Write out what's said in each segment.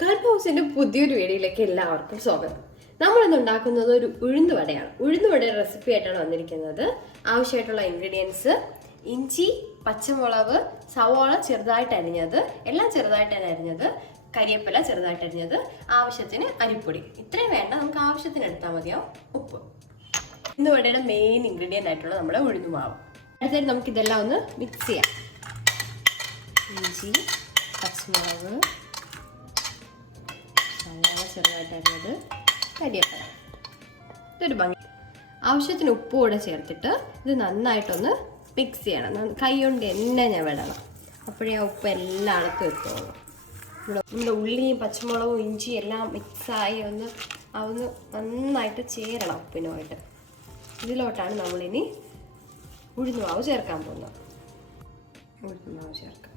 കൽപ്പ് ഹൗസിന്റെ പുതിയൊരു വീഡിയോയിലേക്ക് എല്ലാവർക്കും സ്വാഗതം. നമ്മൾ ഇന്ന് ഉണ്ടാക്കുന്നത് ഒരു ഉഴുന്ന് വടയാണ്. ഉഴുന്ന് വടയുടെ റെസിപ്പി ആയിട്ടാണ് വന്നിരിക്കുന്നത്. ആവശ്യമായിട്ടുള്ള ഇൻഗ്രീഡിയൻസ് ഇഞ്ചി പച്ചമുളക് സവോള ചെറുതായിട്ട് അരിഞ്ഞത് എല്ലാം ചെറുതായിട്ട് തന്നെ അരിഞ്ഞത് കരിയേപ്പില ചെറുതായിട്ട് അരിഞ്ഞത് ആവശ്യത്തിന് അരിപ്പൊടി. ഇത്രയും വേണ്ട നമുക്ക് ആവശ്യത്തിന് എടുത്താൽ മതിയാവും. ഉപ്പ്. ഉഴുന്ന് വടയുടെ മെയിൻ ഇൻഗ്രീഡിയന്റ് ആയിട്ടുള്ള നമ്മുടെ ഉഴുന്ന് മാവ്. അടുത്തായിട്ട് നമുക്കിതെല്ലാം ഒന്ന് മിക്സ് ചെയ്യാം. ഇഞ്ചി പച്ചമുളക് സവാള ചെറുതായിട്ട് അരിഞ്ഞത് ഇതൊരു ഭംഗി. ആവശ്യത്തിന് ഉപ്പ് കൂടെ ചേർത്തിട്ട് ഇത് നന്നായിട്ടൊന്ന് മിക്സ് ചെയ്യണം. കൈ കൊണ്ട് എന്നെ ഞാൻ വിടണം. അപ്പോഴേ ആ ഉപ്പ് എല്ലായിടത്തും എത്തുള്ളൂ നമ്മുടെ ഉള്ളിയും പച്ചമുളകും ഇഞ്ചി എല്ലാം മിക്സായി ഒന്ന് അതൊന്ന് നന്നായിട്ട് ചേരണം ഉപ്പിനുമായിട്ട് ഇതിലോട്ടാണ് നമ്മളിനി ഉഴുന്നുമാവ് ചേർക്കാൻ പോകുന്നത്. ഉഴുന്നുമാവ് ചേർക്കാം.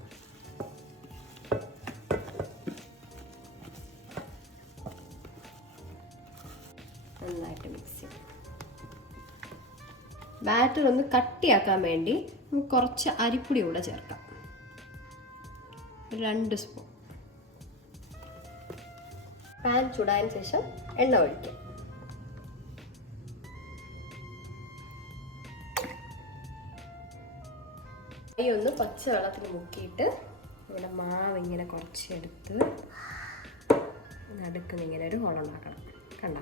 നന്നായിട്ട് മിക്സ് ചെയ്യും. ബാറ്റർ ഒന്ന് കട്ടിയാക്കാൻ വേണ്ടി നമുക്ക് കുറച്ച് അരിപ്പൊടി കൂടെ ചേർക്കാം. രണ്ട് സ്പൂൺ പാൻ ചൂടായ ശേഷം എണ്ണ ഒഴിക്കും. കൈ ഒന്ന് പച്ച വെള്ളത്തിൽ മുക്കിയിട്ട് ഇവിടെ മാവ് ഇങ്ങനെ കുറച്ചെടുത്ത് നടുക്കുന്ന ഇങ്ങനെ ഒരു ഹോളുണ്ടാക്കണം കണ്ട?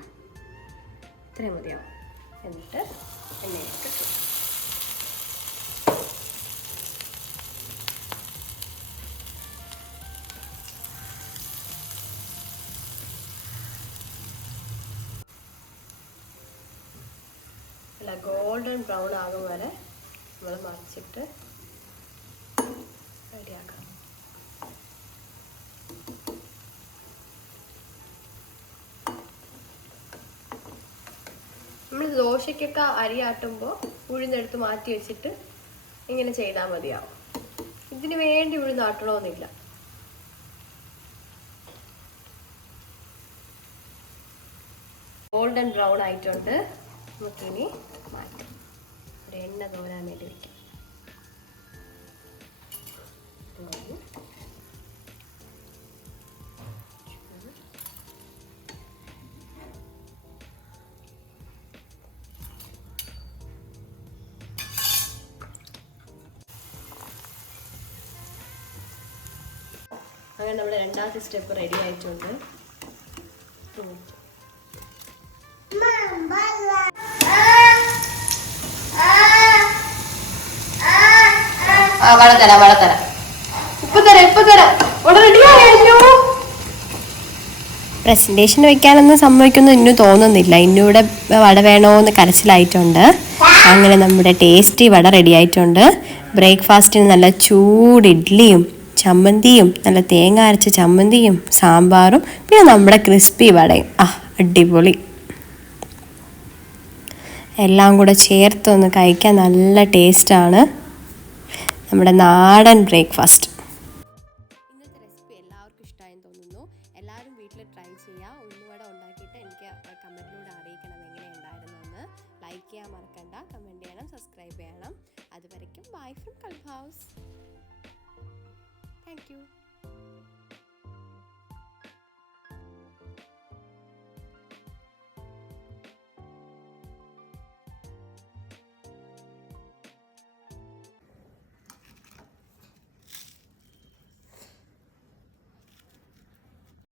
ഇത്രയും മതിയാവും. എന്നിട്ട് എണ്ണയിലേക്ക് ഇട്ടു. ഗോൾഡൻ ബ്രൗൺ ആകും വരെ നമ്മൾ മറിച്ചിട്ട് റെഡിയാക്കാം ദോശയ്ക്കൊക്കെ അരി ആട്ടുമ്പോൾ ഉഴുന്നെടുത്ത് മാറ്റി വെച്ചിട്ട് ഇങ്ങനെ ചെയ്താൽ മതിയാവും. ഇതിന് വേണ്ടി ഉഴുന്നാട്ടണമെന്നില്ല ഗോൾഡൻ ബ്രൗൺ ആയിട്ടുണ്ട്. നമുക്കിനി മാറ്റാം. ഒരു എണ്ണ തോരാൻ വേണ്ടി വെക്കാം. അങ്ങനെ നമ്മുടെ രണ്ടാമത്തെ സ്റ്റെപ്പ് റെഡി ആയിട്ടുണ്ട്. പ്രസന്റേഷൻ വെക്കാനൊന്നും സംഭവിക്കുന്നു ഇന്നു തോന്നുന്നില്ല. ഇന്നിവിടെ വട വേണോന്ന് കരച്ചിലായിട്ടുണ്ട്. അങ്ങനെ നമ്മുടെ ടേസ്റ്റി വട റെഡി ആയിട്ടുണ്ട്. ബ്രേക്ക്ഫാസ്റ്റിന് നല്ല ചൂട് ഇഡ്ഡലിയും ചമ്മന്തിയും നല്ല തേങ്ങ അരച്ച ചമ്മന്തിയും സാമ്പാറും പിന്നെ നമ്മുടെ ക്രിസ്പി വടയും. ആ അടിപൊളി. എല്ലാം കൂടെ ചേർത്തൊന്ന് കഴിക്കാൻ നല്ല ടേസ്റ്റാണ് നമ്മുടെ നാടൻ ബ്രേക്ക്ഫാസ്റ്റ്. ഇന്നത്തെ റെസിപ്പി എല്ലാവർക്കും ഇഷ്ടമായെന്ന് തോന്നുന്നു. എല്ലാവരും വീട്ടിൽ ട്രൈ ചെയ്യുക ഉള്ളുവട ഉണ്ടാക്കിയിട്ട് എനിക്ക് കമന്റിലൂടെ അറിയിക്കണം എങ്ങനെ ഉണ്ടായിരുന്നെന്ന് ലൈക്ക് ചെയ്യാൻ മറക്കണ്ട. കമന്റ് ചെയ്യണം സബ്സ്ക്രൈബ് ചെയ്യണം. അതുവരയ്ക്കും bye from Kalb House Thank you.